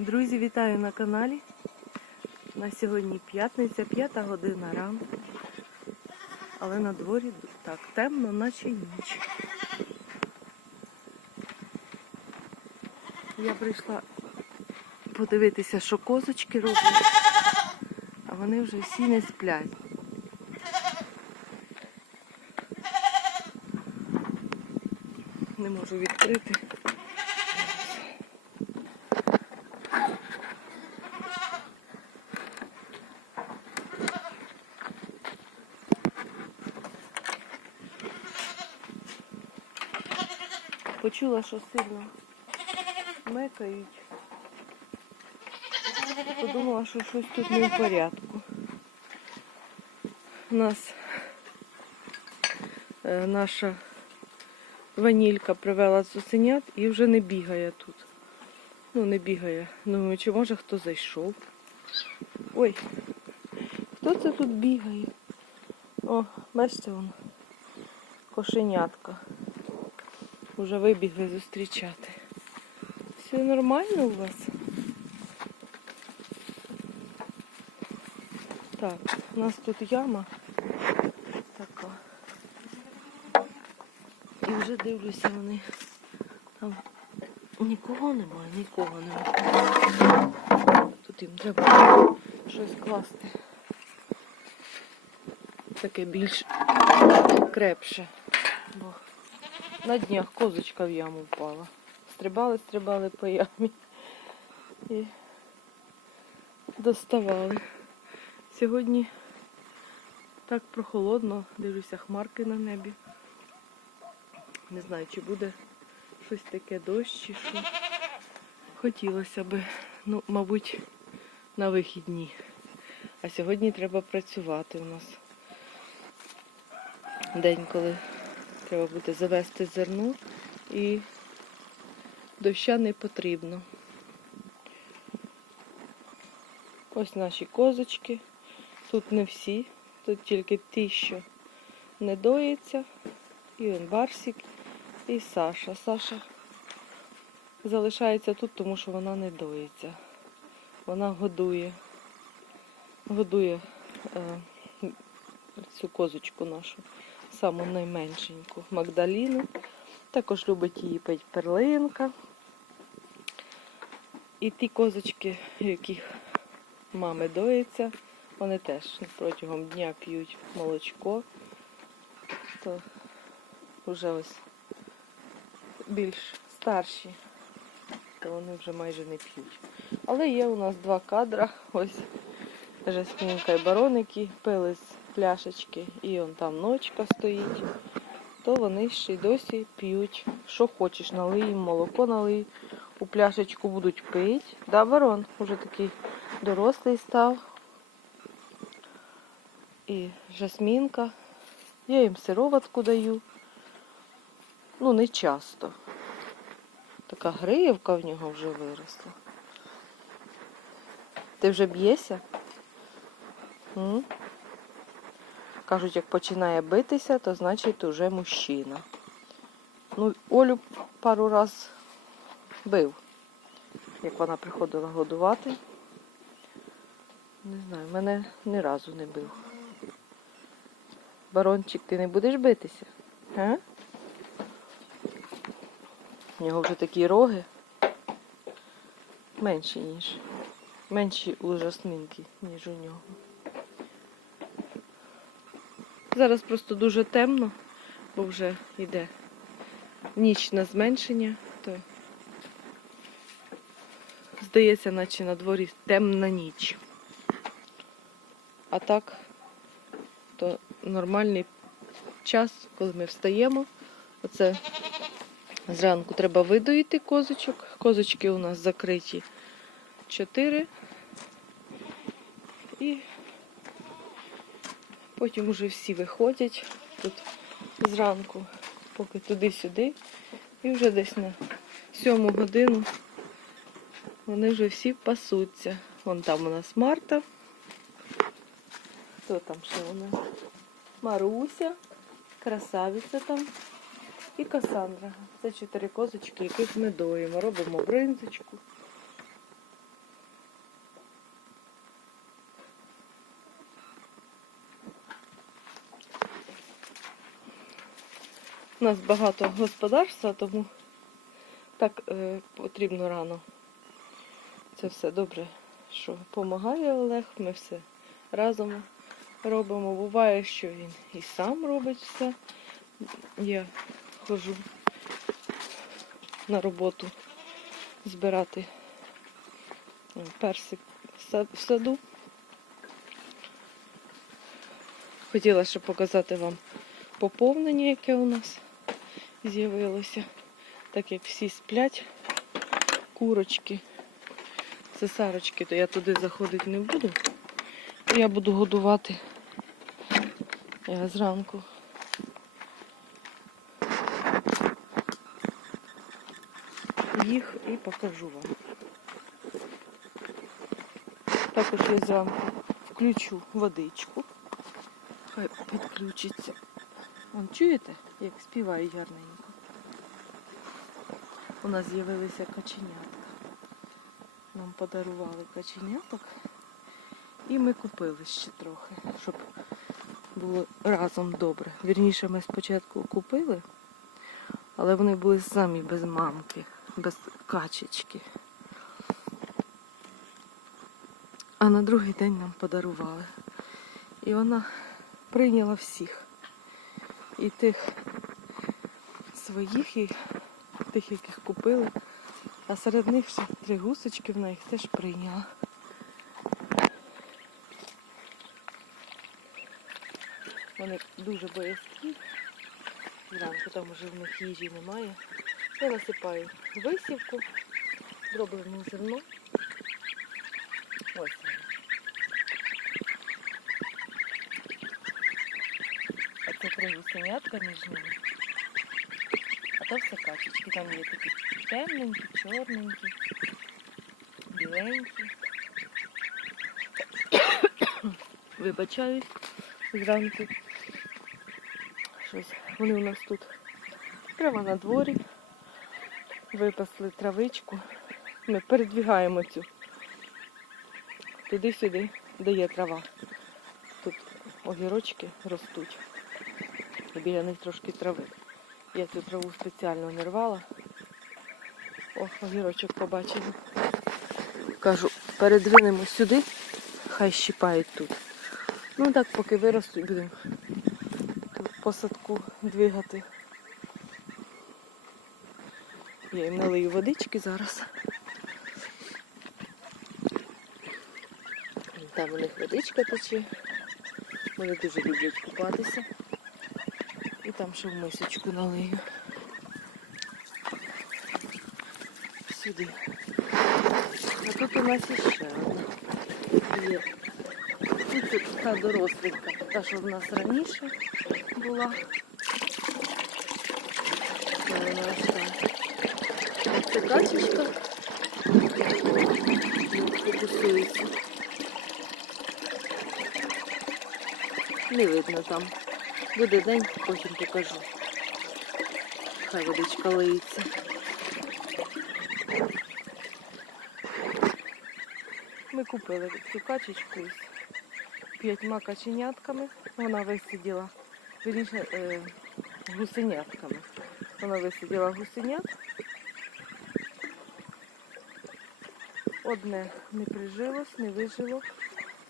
Друзі, вітаю на каналі. На сьогодні п'ятниця, п'ята година ранку. Але на дворі так темно, наче ніч. Я прийшла подивитися, що козочки роблять, а вони вже всі не сплять. Не можу відкрити. Почула, що сильно мекають. Подумала, що щось тут не в порядку. У нас е, наша ванілька привела цуценят і вже не бігає тут. Ну, не бігає. Думаю, чи може хто зайшов. Ой, хто це тут бігає? О, бачите вон. Кошенятка. Уже вибігли зустрічати. Все нормально у вас? Так, у нас тут яма така. І вже дивлюся вони. Там нікого немає, нікого немає. Тут їм треба щось класти. Таке більш крепше. Бо на днях козочка в яму впала. Стрибали, стрибали по ямі і доставали. Сьогодні так прохолодно, дивлюся хмарки на небі. Не знаю, чи буде щось таке дощ, чи що. Хотілося би, ну, мабуть, на вихідні. А сьогодні треба працювати у нас. День, коли треба буде завести зерно і доща не потрібно. Ось наші козочки. Тут не всі, тут тільки ті, що не доїться. І он Барсик, і Саша. Саша залишається тут, тому що вона не доїться. Вона годує, годує е, цю козочку нашу, саму найменшеньку Магдаліну. Також любить її пить перлинка. І ті козочки, яких мами доїться, вони теж протягом дня п'ють молочко, то вже ось більш старші, то вони вже майже не п'ють. Але є у нас два кадра. Ось Жасмінка і барон, які пили з пляшечки, і он там ночка стоїть, то вони ще й досі п'ють. Що хочеш, налий їм молоко налий, у пляшечку будуть пити. Да, барон уже такий дорослий став. І жасмінка. Я їм сироватку даю. Ну, не часто. Така гриївка в нього вже виросла. Ти вже б'єшся? Кажуть, як починає битися, то значить уже мужчина. Ну, Олю пару раз бив, як вона приходила годувати. Не знаю, мене ні разу не бив. Барончик, ти не будеш битися? А? У нього вже такі роги менші, ніж. Менші у жасминки, ніж у нього. Зараз просто дуже темно, бо вже йде ніч на зменшення, то здається, наче на дворі темна ніч. А так, то нормальний час, коли ми встаємо. Оце зранку треба видоїти козочок. Козочки у нас закриті 4. І потім уже всі виходять тут зранку, поки туди-сюди. І вже десь на сьому годину вони вже всі пасуться. Вон там у нас Марта. Хто там ще у нас? Маруся, красавиця там і Касандра. Це чотири козочки, яких ми доїмо. Робимо бринзочку. У нас багато господарства, тому так е, потрібно рано. Це все добре, що допомагає Олег, ми все разом робимо. Буває, що він і сам робить все. Я ходжу на роботу збирати е, персик в саду. Хотіла ще показати вам поповнення, яке у нас з'явилося. Так як всі сплять, курочки, цесарочки, то я туди заходити не буду. Я буду годувати е, зранку. Їх і покажу вам. Також я зранку включу водичку. Хай підключиться. Вон чуєте, як співають гарненько. У нас з'явилися каченятка. Нам подарували каченяток. І ми купили ще трохи, щоб було разом добре. Вірніше, ми спочатку купили, але вони були самі без мамки, без качечки. А на другий день нам подарували. І вона прийняла всіх. І тих своїх, і тих, яких купили. А серед них ще три гусочки вона їх теж прийняла. Вони дуже боязкі. Зранку там уже в них їжі немає. Я насипаю висівку, дроблене зерно. Ось воно. А гусенятка між ними. А то все качечки. Там є такі темненькі, чорненькі, біленькі. Вибачаюсь зранку. Щось. Вони у нас тут прямо на дворі. Випасли травичку. Ми передвігаємо цю туди-сюди, де є трава. Тут огірочки ростуть. Біля них трошки трави. Я цю траву спеціально не рвала. О, огірочок побачили. Кажу, передвинемо сюди, хай щипають тут. Ну так, поки виростуть, будемо по садку двигати. Я їм налию водички зараз. Там у них водичка тече. Вони дуже люблять купатися. І там ще в мисочку налию. Сюди. А тут у нас іще одна. Є. І це та доросленька, та, що в нас раніше була. Це вона ось там. Це качечка. Фокусується. Не видно там. Буде день, потім покажу. Хай водичка лиється. Ми купили цю качечку із п'ятьма каченятками. Вона висиділа, вірніше, е, гусенятками. Вона висиділа гусенят. Одне не прижилось, не вижило.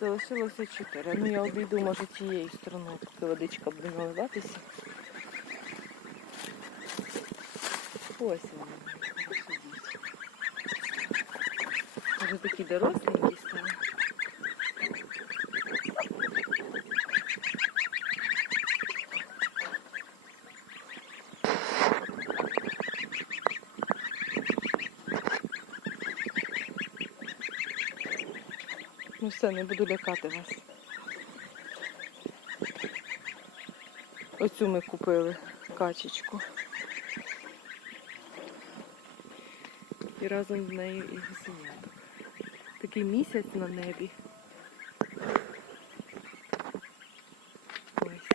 Залишилося чотири. Ну я обійду, може, тією стороною, поки водичка буде наливатися. Ось вони. Вже такі доросленькі стали. Ну все, не буду лякати вас. Оцю ми купили качечку. І разом з нею і гусеняток. Такий місяць на небі. Ось.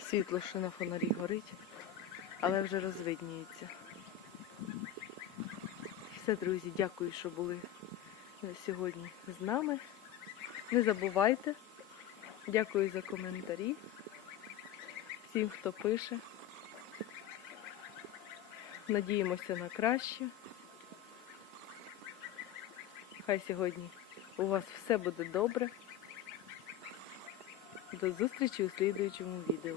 Світло ще на фонарі горить, але вже розвиднюється. Все, друзі, дякую, що були сьогодні з нами. Не забувайте. Дякую за коментарі. Всім, хто пише. Надіємося на краще. Хай сьогодні у вас все буде добре. До зустрічі у слідуючому відео.